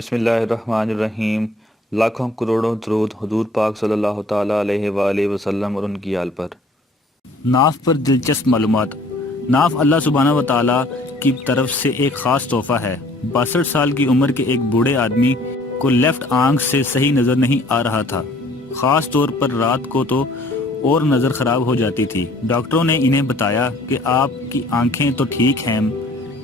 بسم اللہ الرحمن الرحیم۔ لاکھوں کروڑوں درود حضور پاک صلی اللہ تعالیٰ علیہ وآلہ وسلم اور ان کی آل پر۔ ناف پر دلچسپ معلومات۔ ناف اللہ سبحانہ و تعالیٰ کی طرف سے ایک خاص تحفہ ہے۔ 62 سال کی عمر کے ایک بوڑھے آدمی کو لیفٹ آنکھ سے صحیح نظر نہیں آ رہا تھا، خاص طور پر رات کو تو اور نظر خراب ہو جاتی تھی۔ ڈاکٹروں نے انہیں بتایا کہ آپ کی آنکھیں تو ٹھیک ہیں،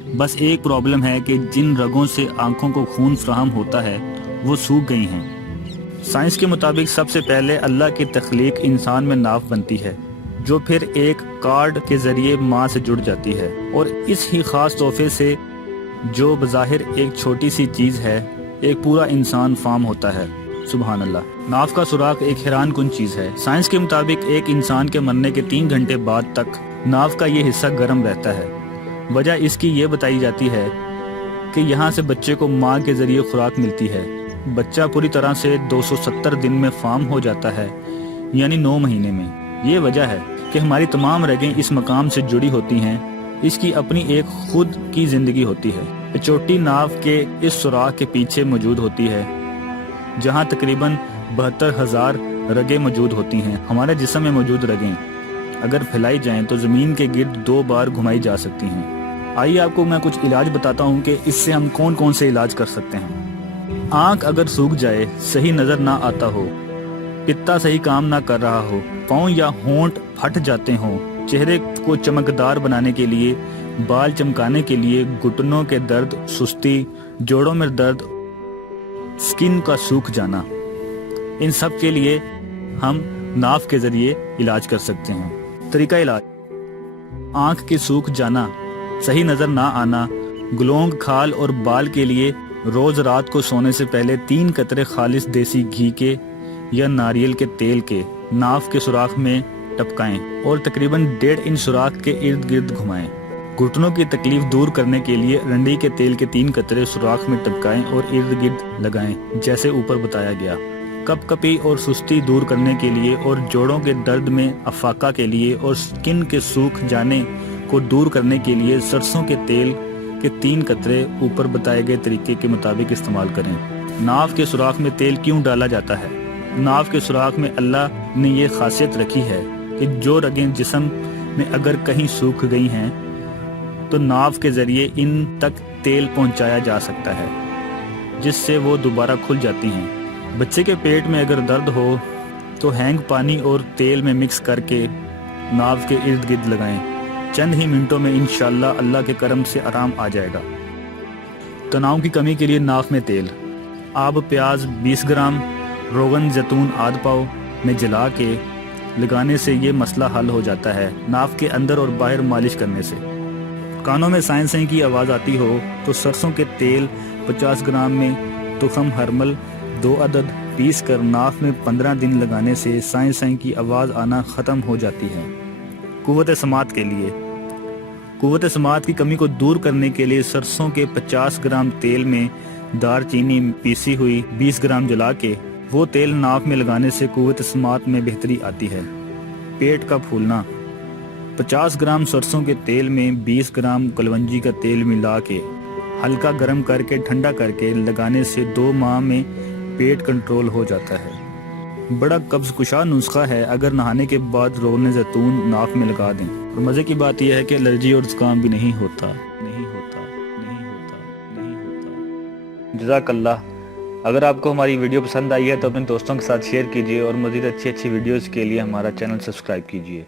بس ایک پرابلم ہے کہ جن رگوں سے آنکھوں کو خون فراہم ہوتا ہے وہ سوکھ گئی ہیں۔ سائنس کے مطابق سب سے پہلے اللہ کی تخلیق انسان میں ناف بنتی ہے، جو پھر ایک کارڈ کے ذریعے ماں سے جڑ جاتی ہے، اور اس ہی خاص تحفے سے جو بظاہر ایک چھوٹی سی چیز ہے، ایک پورا انسان فارم ہوتا ہے۔ سبحان اللہ۔ ناف کا سوراخ ایک حیران کن چیز ہے۔ سائنس کے مطابق ایک انسان کے مرنے کے 3 گھنٹے بعد تک ناف کا یہ حصہ گرم رہتا ہے۔ وجہ اس کی یہ بتائی جاتی ہے کہ یہاں سے بچے کو ماں کے ذریعے خوراک ملتی ہے۔ بچہ پوری طرح سے 270 دن میں فارم ہو جاتا ہے، یعنی 9 مہینے میں۔ یہ وجہ ہے کہ ہماری تمام رگیں اس مقام سے جڑی ہوتی ہیں، اس کی اپنی ایک خود کی زندگی ہوتی ہے۔ چوٹی ناف کے اس سوراخ کے پیچھے موجود ہوتی ہے، جہاں تقریباً 72,000 رگیں موجود ہوتی ہیں۔ ہمارے جسم میں موجود رگیں اگر پھیلائی جائیں تو زمین کے گرد 2 بار گھمائی جا سکتی ہیں۔ آئیے آپ کو میں کچھ علاج بتاتا ہوں کہ اس سے ہم کون کون سے علاج کر سکتے ہیں۔ آنکھ اگر سوکھ جائے، صحیح نظر نہ آتا ہو، پتا صحیح کام نہ کر رہا ہو، پاؤں یا ہونٹ پھٹ جاتے ہوں، چہرے کو چمکدار بنانے کے لیے، بال چمکانے کے لیے، گھٹنوں کے درد، سستی، جوڑوں میں درد، سکن کا سوکھ جانا، ان سب کے لیے ہم ناف کے ذریعے علاج کر سکتے ہیں۔ طریقہ علاج: آنکھ کے سوکھ جانا، صحیح نظر نہ آنا، گلونگ، کھال اور بال کے لیے روز رات کو سونے سے پہلے 3 قطرے خالص دیسی گھی کے یا ناریل کے تیل کے ناف کے سوراخ میں ٹپکائیں اور تقریباً 1.5 انچ سوراخ کے ارد گرد گھمائیں۔ گھٹنوں کی تکلیف دور کرنے کے لیے رنڈی کے تیل کے 3 قطرے سوراخ میں ٹپکائیں اور ارد گرد لگائیں، جیسے اوپر بتایا گیا۔ کپ کپی اور سستی دور کرنے کے لیے اور جوڑوں کے درد میں افاقہ کے لیے اور سکن کے سوکھ جانے کو دور کرنے کے لیے سرسوں کے تیل کے 3 قطرے اوپر بتائے گئے طریقے کے مطابق استعمال کریں۔ ناف کے سوراخ میں تیل کیوں ڈالا جاتا ہے؟ ناف کے سوراخ میں اللہ نے یہ خاصیت رکھی ہے کہ جو رگیں جسم میں اگر کہیں سوکھ گئی ہیں تو ناف کے ذریعے ان تک تیل پہنچایا جا سکتا ہے، جس سے وہ دوبارہ کھل جاتی ہیں۔ بچے کے پیٹ میں اگر درد ہو تو ہینگ پانی اور تیل میں مکس کر کے ناف کے ارد گرد لگائیں، چند ہی منٹوں میں انشاءاللہ اللہ کے کرم سے آرام آ جائے گا۔ تناؤ کی کمی کے لیے ناف میں تیل: آب پیاز 20 گرام، روغن زیتون آدھ پاؤ میں جلا کے لگانے سے یہ مسئلہ حل ہو جاتا ہے، ناف کے اندر اور باہر مالش کرنے سے۔ کانوں میں سائیں سائیں کی آواز آتی ہو تو سرسوں کے تیل 50 گرام میں تخم ہرمل 2 عدد پیس کر ناف میں 15 دن لگانے سے سائیں سائیں کی آواز آنا ختم ہو جاتی ہے۔ قوت سماعت کے لیے: قوت سماعت کی کمی کو دور کرنے کے لیے سرسوں کے 50 گرام تیل میں دار چینی پیسی ہوئی 20 گرام جلا کے وہ تیل ناف میں لگانے سے قوت سماعت میں بہتری آتی ہے۔ پیٹ کا پھولنا: 50 گرام سرسوں کے تیل میں 20 گرام کلونجی کا تیل ملا کے ہلکا گرم کر کے ٹھنڈا کر کے لگانے سے 2 ماہ میں پیٹ کنٹرول ہو جاتا ہے۔ بڑا قبض کشا نسخہ ہے، اگر نہانے کے بعد روغن زیتون ناف میں لگا دیں۔ اور مزے کی بات یہ ہے کہ الرجی اور زکام بھی نہیں ہوتا۔ جزاک اللہ۔ اگر آپ کو ہماری ویڈیو پسند آئی ہے تو اپنے دوستوں کے ساتھ شیئر کیجیے اور مزید اچھی ویڈیوز کے لیے ہمارا چینل سبسکرائب کیجیے۔